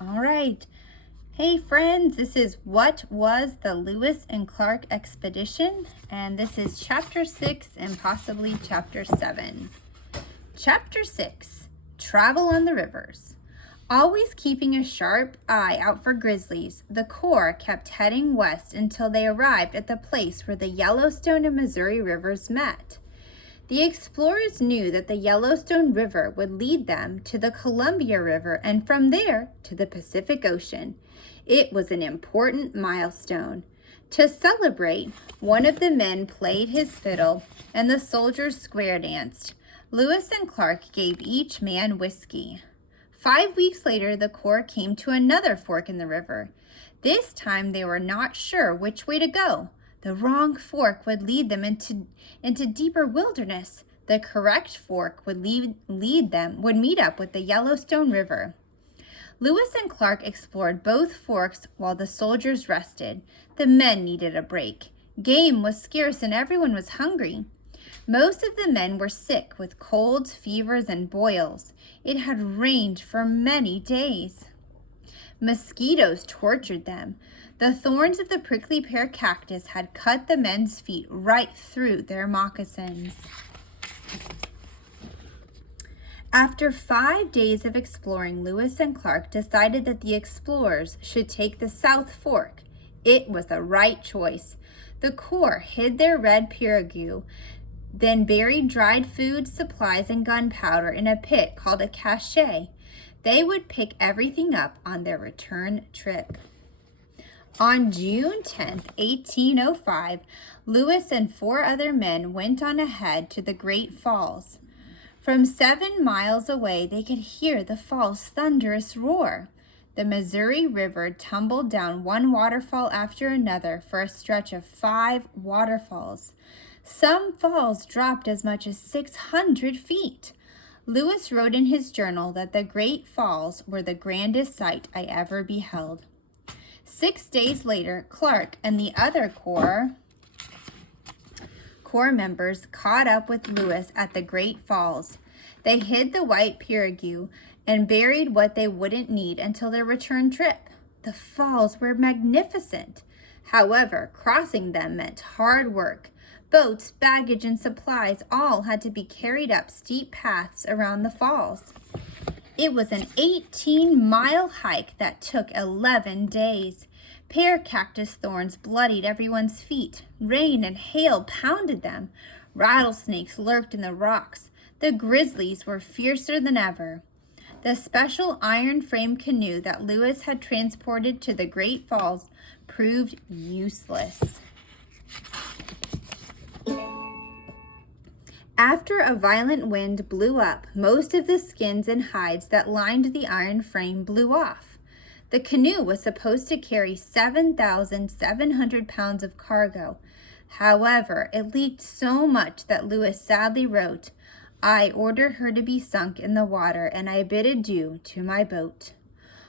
All right. Hey friends, this is What Was the Lewis and Clark Expedition? And this is Chapter 6 and possibly Chapter 7. Chapter 6, Travel on the Rivers. Always keeping a sharp eye out for grizzlies, the Corps kept heading west until they arrived at the place where the Yellowstone and Missouri rivers met. The explorers knew that the Yellowstone River would lead them to the Columbia River and from there to the Pacific Ocean. It was an important milestone. To celebrate, one of the men played his fiddle and the soldiers square danced. Lewis and Clark gave each man whiskey. 5 weeks later, the Corps came to another fork in the river. This time they were not sure which way to go. The wrong fork would lead them into deeper wilderness. The correct fork would meet up with the Yellowstone River. Lewis and Clark explored both forks while the soldiers rested. The men needed a break. Game was scarce and everyone was hungry. Most of the men were sick with colds, fevers, and boils. It had rained for many days. Mosquitoes tortured them. The thorns of the prickly pear cactus had cut the men's feet right through their moccasins. After 5 days of exploring, Lewis and Clark decided that the explorers should take the South Fork. It was the right choice. The Corps hid their red Piragu, then buried dried food, supplies, and gunpowder in a pit called a cache. They would pick everything up on their return trip. On June 10th, 1805, Lewis and 4 other men went on ahead to the Great Falls. From 7 miles away, they could hear the fall's thunderous roar. The Missouri River tumbled down one waterfall after another for a stretch of 5 waterfalls. Some falls dropped as much as 600 feet. Lewis wrote in his journal that the Great Falls were the grandest sight I ever beheld. 6 days later, Clark and the other Corps members caught up with Lewis at the Great Falls. They hid the white Piragu and buried what they wouldn't need until their return trip. The falls were magnificent. However, crossing them meant hard work. Boats, baggage, and supplies all had to be carried up steep paths around the falls. It was an 18-mile hike that took 11 days. Pear cactus thorns bloodied everyone's feet. Rain and hail pounded them. Rattlesnakes lurked in the rocks. The grizzlies were fiercer than ever. The special iron-frame canoe that Lewis had transported to the Great Falls proved useless. After a violent wind blew up, most of the skins and hides that lined the iron frame blew off. The canoe was supposed to carry 7,700 pounds of cargo. However, it leaked so much that Lewis sadly wrote, "I order her to be sunk in the water, and I bid adieu to my boat."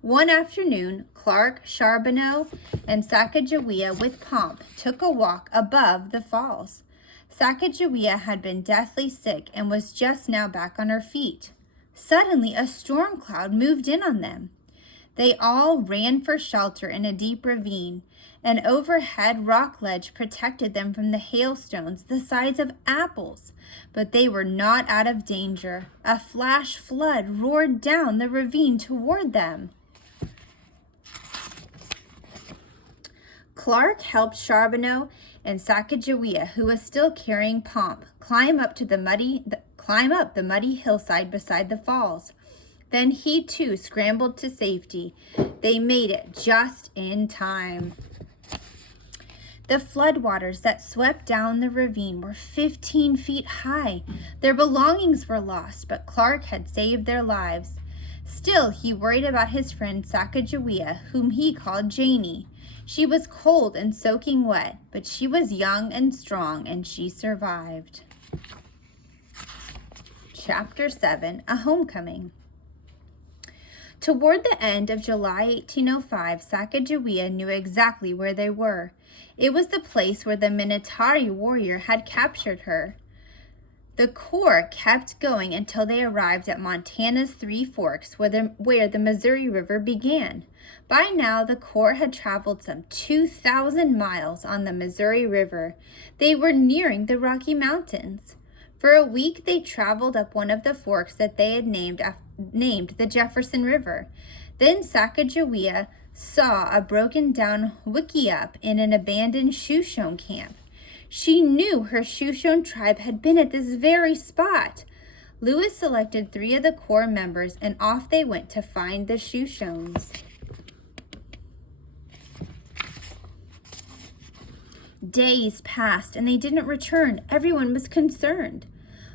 One afternoon, Clark, Charbonneau, and Sacagawea with Pomp took a walk above the falls. Sacagawea had been deathly sick and was just now back on her feet. Suddenly, a storm cloud moved in on them. They all ran for shelter in a deep ravine. An overhead rock ledge protected them from the hailstones the size of apples, but they were not out of danger. A flash flood roared down the ravine toward them. Clark helped Charbonneau and Sacagawea, who was still carrying Pomp, climb up the muddy hillside beside the falls. Then he too scrambled to safety. They made it just in time. The floodwaters that swept down the ravine were 15 feet high. Their belongings were lost, but Clark had saved their lives. Still, he worried about his friend Sacagawea, whom he called Janie. She was cold and soaking wet, but she was young and strong, and she survived. Chapter 7, A Homecoming. Toward the end of July 1805, Sacagawea knew exactly where they were. It was the place where the Minatari warrior had captured her. The Corps kept going until they arrived at Montana's Three Forks, where the Missouri River began. By now, the Corps had traveled some 2,000 miles on the Missouri River. They were nearing the Rocky Mountains. For a week, they traveled up one of the forks that they had named the Jefferson River. Then Sacagawea saw a broken-down wickiup in an abandoned Shoshone camp. She knew her Shoshone tribe had been at this very spot. Lewis selected 3 of the Corps members, and off they went to find the Shoshones. Days passed, and they didn't return. Everyone was concerned.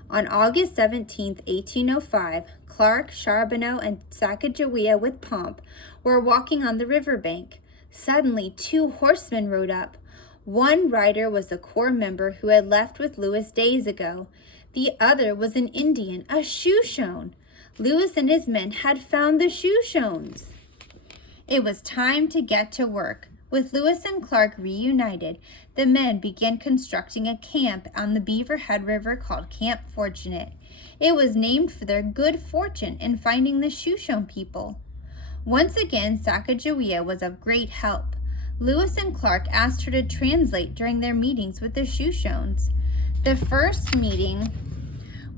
On August 17, 1805, Clark, Charbonneau, and Sacagawea with Pomp were walking on the riverbank. Suddenly, 2 horsemen rode up. One rider was the Corps member who had left with Lewis days ago. The other was an Indian, a Shoshone. Lewis and his men had found the Shoshones. It was time to get to work. With Lewis and Clark reunited, the men began constructing a camp on the Beaver Head River called Camp Fortunate. It was named for their good fortune in finding the Shoshone people. Once again, Sacagawea was of great help. Lewis and Clark asked her to translate during their meetings with the Shoshones. The first meeting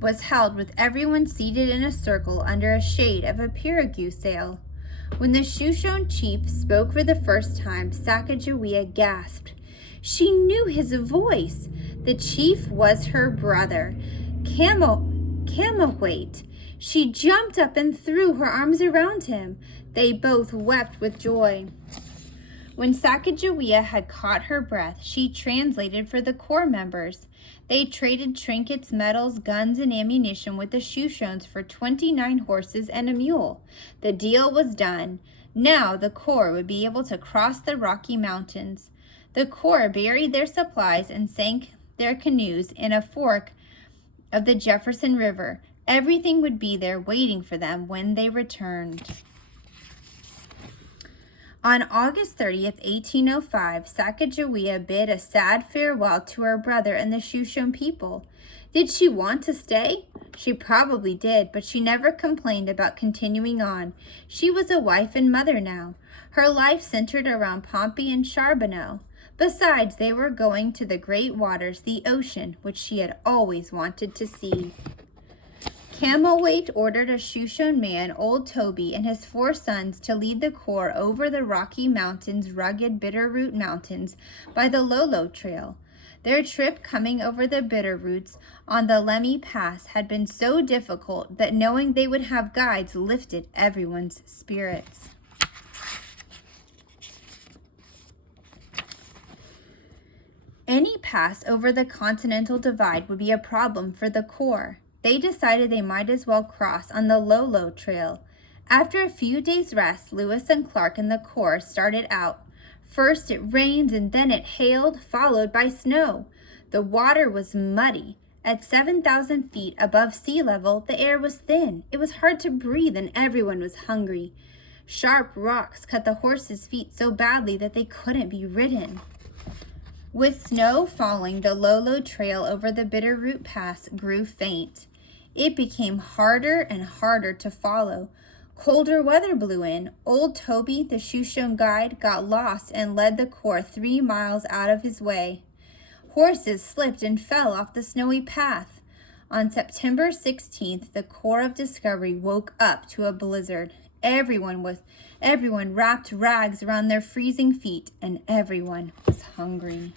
was held with everyone seated in a circle under a shade of a Piragu sail. When the Shoshone chief spoke for the first time, Sacagawea gasped. She knew his voice. The chief was her brother, Camawait. She jumped up and threw her arms around him. They both wept with joy. When Sacagawea had caught her breath, she translated for the Corps members. They traded trinkets, medals, guns, and ammunition with the Shoshones for 29 horses and a mule. The deal was done. Now the Corps would be able to cross the Rocky Mountains. The Corps buried their supplies and sank their canoes in a fork of the Jefferson River. Everything would be there waiting for them when they returned. On August 30th, 1805, Sacagawea bid a sad farewell to her brother and the Shoshone people. Did she want to stay? She probably did, but she never complained about continuing on. She was a wife and mother now. Her life centered around Pompey and Charbonneau. Besides, they were going to the great waters, the ocean, which she had always wanted to see. Camawait ordered a Shoshone man, Old Toby, and his 4 sons to lead the Corps over the Rocky Mountains' rugged Bitterroot Mountains by the Lolo Trail. Their trip coming over the Bitterroots on the Lemhi Pass had been so difficult that knowing they would have guides lifted everyone's spirits. Any pass over the Continental Divide would be a problem for the Corps. They decided they might as well cross on the Lolo Trail. After a few days' rest, Lewis and Clark and the Corps started out. First it rained and then it hailed, followed by snow. The water was muddy. At 7,000 feet above sea level, the air was thin. It was hard to breathe and everyone was hungry. Sharp rocks cut the horses' feet so badly that they couldn't be ridden. With snow falling, the Lolo Trail over the Bitterroot Pass grew faint. It became harder and harder to follow. Colder weather blew in. Old Toby, the Shoshone guide, got lost and led the Corps 3 miles out of his way. Horses slipped and fell off the snowy path. On September 16th, the Corps of Discovery woke up to a blizzard. Everyone wrapped rags around their freezing feet, and everyone was hungry.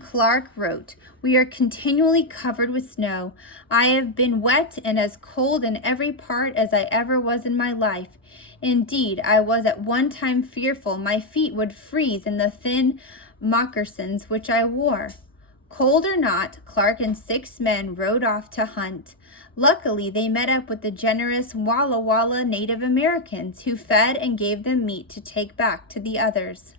Clark wrote, "We are continually covered with snow. I have been wet and as cold in every part as I ever was in my life. Indeed, I was at one time fearful my feet would freeze in the thin moccasins which I wore." Cold or not, Clark and 6 men rode off to hunt. Luckily, they met up with the generous Walla Walla Native Americans who fed and gave them meat to take back to the others.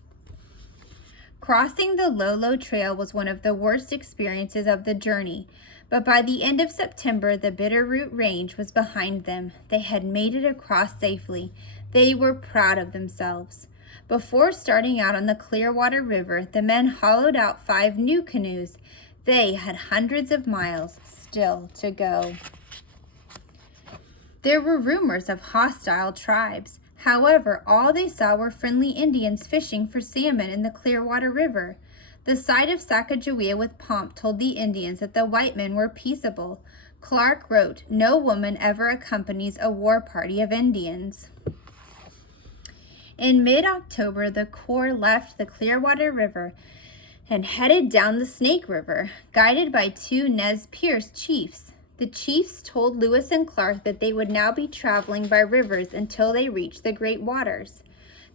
Crossing the Lolo Trail was one of the worst experiences of the journey, but by the end of September, the Bitterroot Range was behind them. They had made it across safely. They were proud of themselves. Before starting out on the Clearwater River, the men hollowed out 5 new canoes. They had hundreds of miles still to go. There were rumors of hostile tribes. However, all they saw were friendly Indians fishing for salmon in the Clearwater River. The sight of Sacagawea with pomp told the Indians that the white men were peaceable. Clark wrote, "No woman ever accompanies a war party of Indians." In mid-October, the Corps left the Clearwater River and headed down the Snake River, guided by two Nez Perce chiefs. The chiefs told Lewis and Clark that they would now be traveling by rivers until they reached the Great Waters.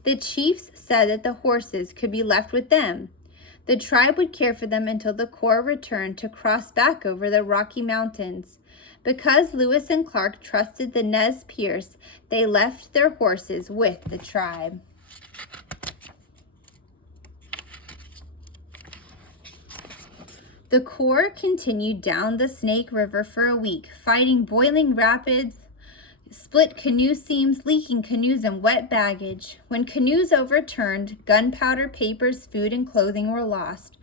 The chiefs said that the horses could be left with them. The tribe would care for them until the Corps returned to cross back over the Rocky Mountains. Because Lewis and Clark trusted the Nez Perce, they left their horses with the tribe. The Corps continued down the Snake River for a week, fighting boiling rapids, split canoe seams, leaking canoes, and wet baggage. When canoes overturned, gunpowder, papers, food, and clothing were lost.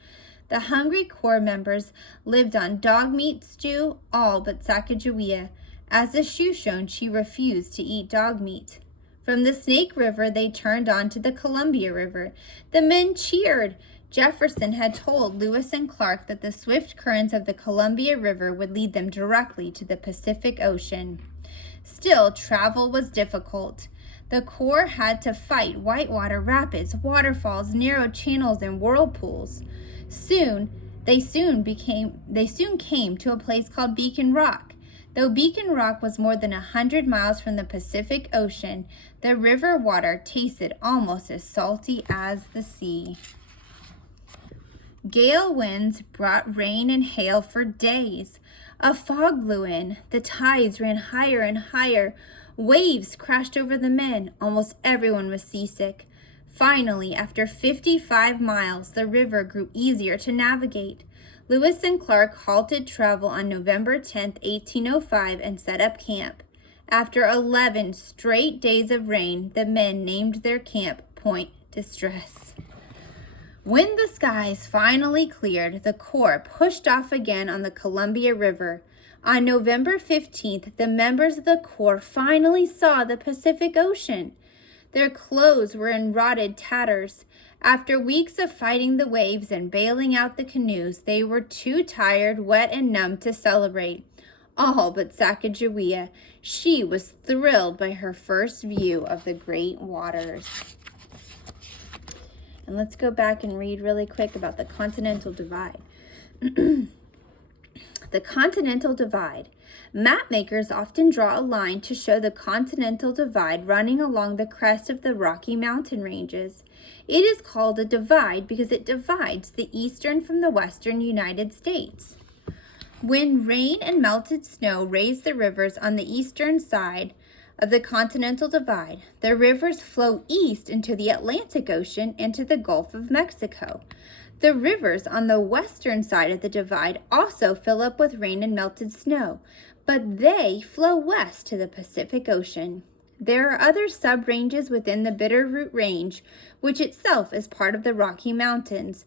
The hungry Corps members lived on dog meat stew, all but Sacagawea. As a Shoshone, she refused to eat dog meat. From the Snake River, they turned on to the Columbia River. The men cheered. Jefferson had told Lewis and Clark that the swift currents of the Columbia River would lead them directly to the Pacific Ocean. Still, travel was difficult. The Corps had to fight whitewater rapids, waterfalls, narrow channels, and whirlpools. They soon came to a place called Beacon Rock. Though Beacon Rock was more than 100 miles from the Pacific Ocean, the river water tasted almost as salty as the sea. Gale winds brought rain and hail for days. A fog blew in. The tides ran higher and higher. Waves crashed over the men. Almost everyone was seasick. Finally, after 55 miles, the river grew easier to navigate. Lewis and Clark halted travel on November 10, 1805, and set up camp. After 11 straight days of rain, the men named their camp Point Distress. When the skies finally cleared, the Corps pushed off again on the Columbia River. On November 15th, the members of the Corps finally saw the Pacific Ocean. Their clothes were in rotted tatters. After weeks of fighting the waves and bailing out the canoes, they were too tired, wet, and numb to celebrate. All but Sacagawea. She was thrilled by her first view of the great waters. And let's go back and read really quick about the Continental Divide. The Continental Divide. Map makers often draw a line to show the Continental Divide running along the crest of the Rocky Mountain ranges. It is called a divide because it divides the eastern from the western United States. When rain and melted snow raise the rivers on the eastern side of the Continental Divide, the rivers flow east into the Atlantic Ocean and to the Gulf of Mexico. The rivers on the western side of the divide also fill up with rain and melted snow, but they flow west to the Pacific Ocean. There are other sub-ranges within the Bitterroot Range, which itself is part of the Rocky Mountains.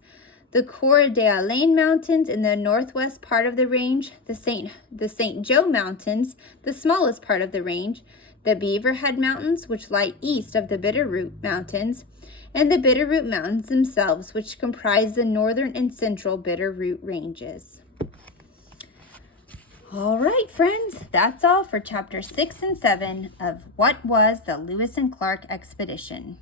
The Coeur d'Alene Mountains in the northwest part of the range, the St. Joe Mountains, the smallest part of the range, the Beaverhead Mountains, which lie east of the Bitterroot Mountains, and the Bitterroot Mountains themselves, which comprise the northern and central Bitterroot Ranges. All right, friends, that's all for Chapter 6 and 7 of What Was the Lewis and Clark Expedition.